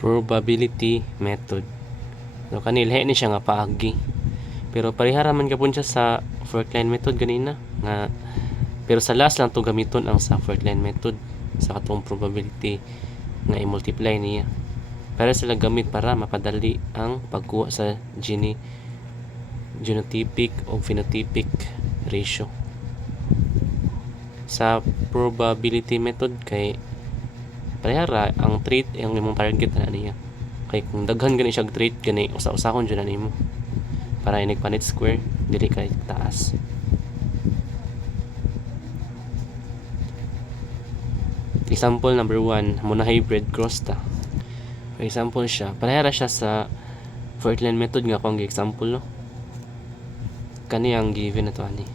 probability method. So kanilhe ni siya nga paagi. Pero parihara man gapon siya sa fourth line method ganina nga, pero sa last lang to gamiton ang sa fourth line method sa katong probability nga i-multiply niya. Para sila gamit para mapadali ang pagkuha sa genotypic o phenotypic ratio. Sa probability method kay parehara ang trait ang imong target na niya. Kay kung daghan gani siya trait gani usa-usahon jud na nimo. Para inig Punnett square dili kay taas. Example number 1, monohybrid cross ta. For example siya, parehara siya sa fourth line method nga kung example no. Kani ang given na to ani.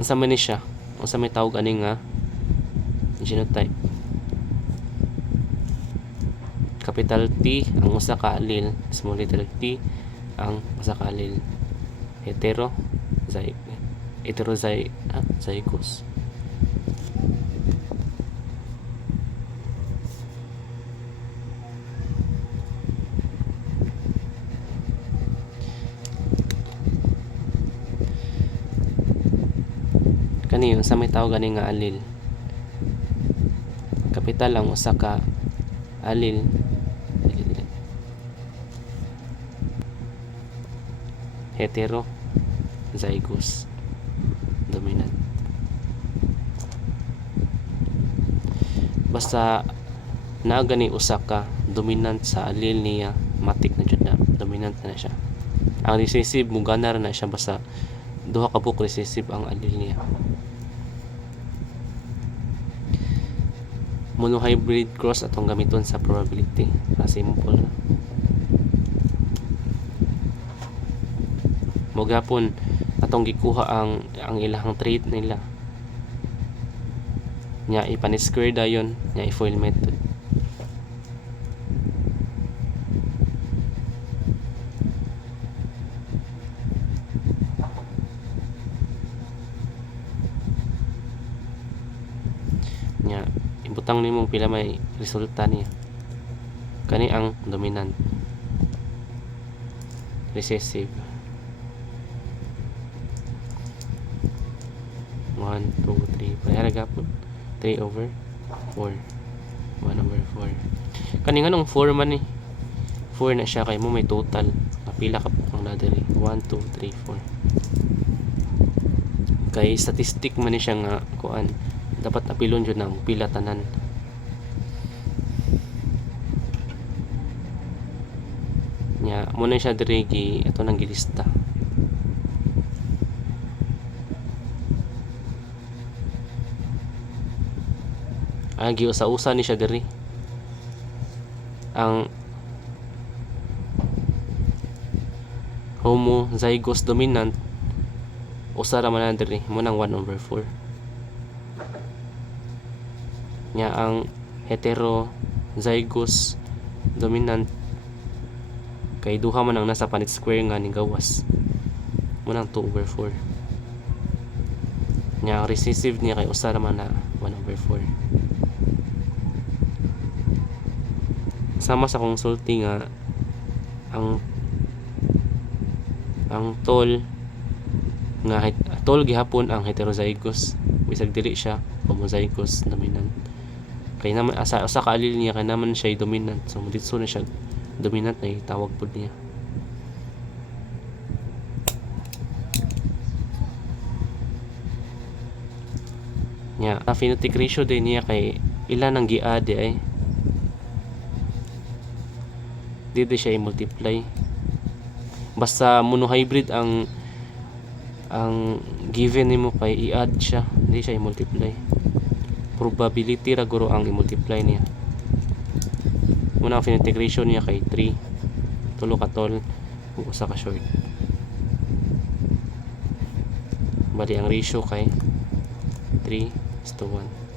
Unsa man ni siya? Unsa may tawag ani nga genotype? Capital T ang usa ka allele, small letter t ang usa ka allele. Heterozygous. Kani yung sa may tawag ani nga allele. Kapital ang usa ka allele. Heterozygous dominant. Basta naa gani usa ka dominant sa allele niya, matik na jud na dominant na siya. Ang recessive mo ganar na siya basta duha ka buok recessive ang allele niya. Monohybrid cross atong gamiton sa probability. Simple. Mogapon atong gikuha ang ilahang trait nila. Nya i-Punnett square dayon, nya i-FOIL method. Nya ibutang nimo pila may resulta niya. Kani ang dominant. Recessive. 1, 2, 3. Parehara gapon. 3 over 4. 1 over 4. Kani nga nung 4 man eh. 4 na siya kay mo may total. Napila ka po ang nadali. 1, 2, 3, 4. Kay statistic man ni siya nga kuan. Dapat apilon jud ng pila tanan. Nya mo na siya diri gi ato nang gilista. Giusa-usa ni siya diri. Ang homozygous dominant usa ra man na diri mo nang 1 over 4. Nya ang heterozygous dominant kay duha man ang nasa Punnett square nga ni gawas mo nang 2 over 4. Nya ang recessive niya kay usa ra man na 1 over 4. Sama sa consulting nga ang tol gihapon ang heterozygous, bisag dili siya homozygous dominant. Kay naman usa ka allele niya kay naman siya dominant, so dito na siya dominant na tawag pud niya. Nya phenotypic ratio din niya kay ilan ang giade ay dito siya i-multiply. Basta monohybrid ang given nimo kay i-add siya, hindi siya i-multiply. Probability ra guro ang i-multiply niya. Muna ang phenotypic ratio niya kay 3. Tulo ka tol, usa ka short. Bali ang ratio kay 3:1.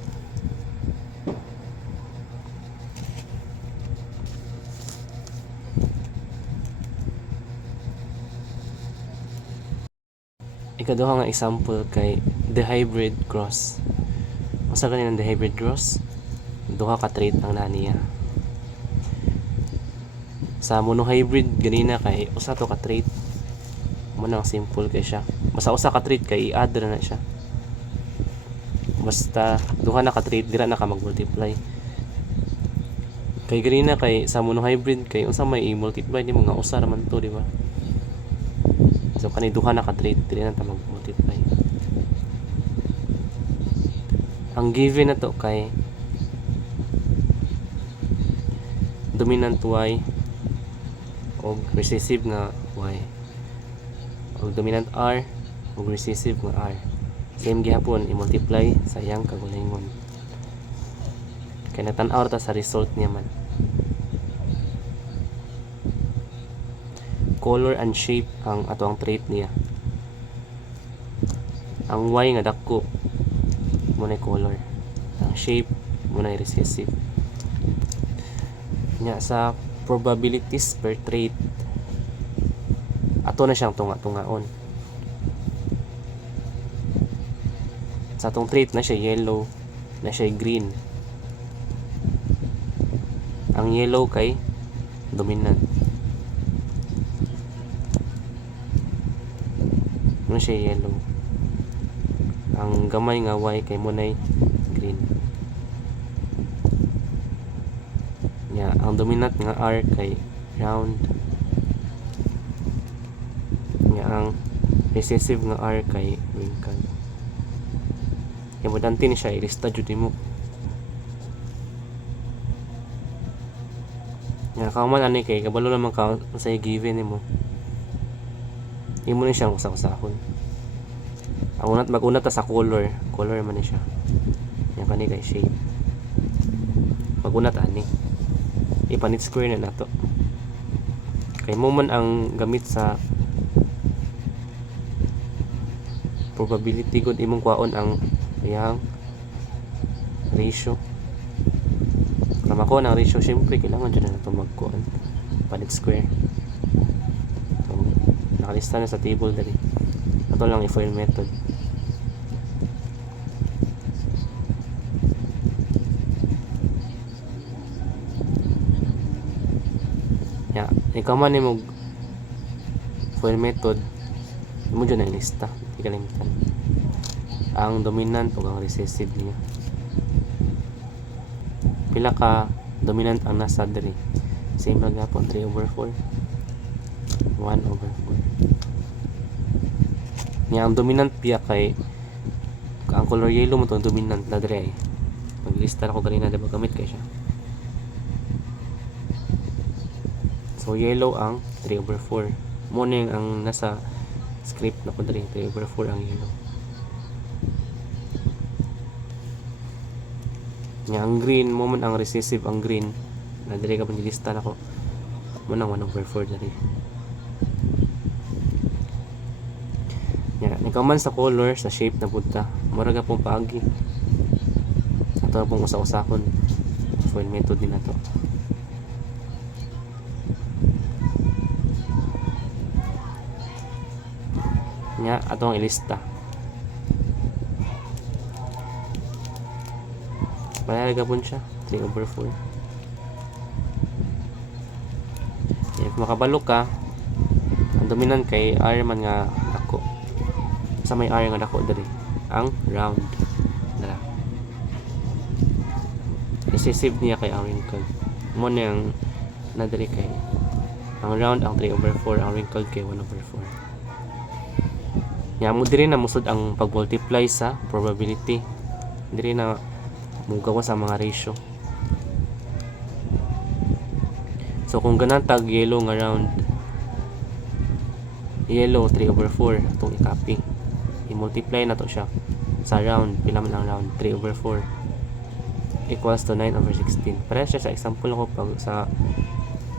Ikaduha nga example kay dihybrid cross. Usa ganin ang dihybrid cross? Duha ka trait ang naniya. Sa monohybrid ganina kay usa to ka trait. Mo nang simple kay siya. Basta usa ka trait kay i-add na siya. Basta duha na ka trait dira na ka mag-multiply. Kay ganina kay sa monohybrid kay unsa may i-multiply nimo nga usa ra man to, di ba? So kani duha na ka trait diri na ta mag-multiply. Ang given na to kay dominant y o recessive nga y o dominant r o recessive nga r. Same gihapon i-multiply sa iyang kagalingon. Kaya natan-aw ta sa result niya man. Color and shape ang atong trait niya. Ang y nga dako mo na color. Ang shape mo na recessive. Nya sa probabilities per trait ato na siyang tunga-tungaon. Sa atong trait na siya yellow, na siya green. Ang yellow kay dominant. Na siya yellow. Ang gamay nga y kay munay green. Ya, ang dominant nga r kay round. Ya, ang recessive nga r kay wrinkle. Importante ni siya ilista jud nimo. Ya, kauman ani kay kabalo naman ka sa given nimo. Imo ni siyang usa-usahon. Ang unat mag-unat ta sa color man ni siya. Yang kani kay shape. Mag-unat ani. Ipanit square na nato. Kay mo man ang gamit sa probability gud imong kwaon ang iyang ratio. Kung ako ng ratio, syempre kailangan dyan na ito magkuhan panit square. So, nakalista na sa table dali. Ito lang i-FOIL method. Ya, ikaw man mo FOIL method, mo dyan na ilista. Hindi kalimitan ang dominant o ang recessive niya. Pila ka dominant ang nasa diri. Same lang gapon 3/4. 1/4. Nya ang dominant piya kay ang color yellow mo to dominant na diri. Maglista ako ganina diba gamit kay siya. So yellow ang 3/4. Mo ning ang nasa script na ko diri 3/4 ang yellow. Nya ang green mo man ang recessive ang green na diri ka panilista nako mo nang 1/4 diri. Nya ikaw man sa color sa shape na punta mura ga pong paagi ato pong usa-usahon FOIL method din nato. Nya atong ilista. Palalaga po siya 3/4. If makabalo ka ang dominant kay R man nga dako sa may R nga dako diri ang round dala. Recessive niya kay ang wrinkle mo na ang nadiri kay ang round ang 3/4 ang wrinkle kay 1/4. Ya mo diri na musod ang pag-multiply sa probability diri na mugawa sa mga ratio. So kung ganan tag yellow nga round, yellow 3/4 itong i-copy, i-multiply na to siya sa round. Pila man ang round? 3/4 equals to 9/16. Para siya sa example ko pag sa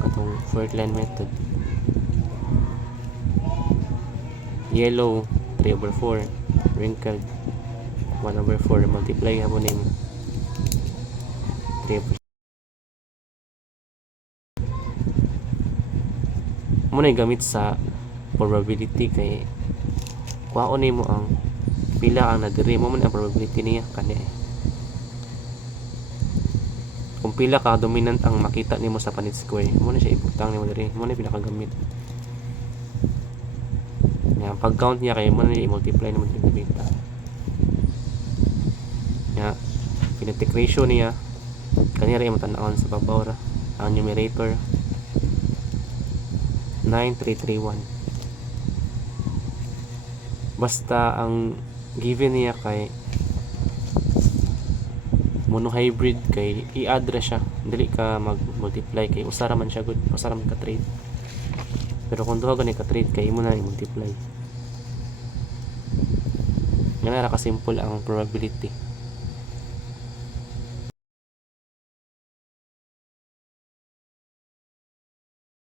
katong fourth line method. Yellow 3/4 wrinkled 1/4 multiply hapon nimo 3/4. Mo na gamit sa probability kay kuhaon nimo ang pila ang nadiri mo man ang probability niya kani. Kung kung pila ka dominant ang makita nimo sa Punnett square, mo na siya ibutang nimo diri, mo na pinakagamit. Nga pag count niya kay mo na i-multiply nimo diri beta. Nga kinetic ratio niya kani ra imong tan-awon sa babaw ra ang numerator 9331. Basta ang given niya kay monohybrid kay i-add ra siya, dili ka mag-multiply kay usara man siya, good usara man ka trade. Pero kung duha gani ka trade kay imo na i-multiply. Nga ra ka simple ang probability.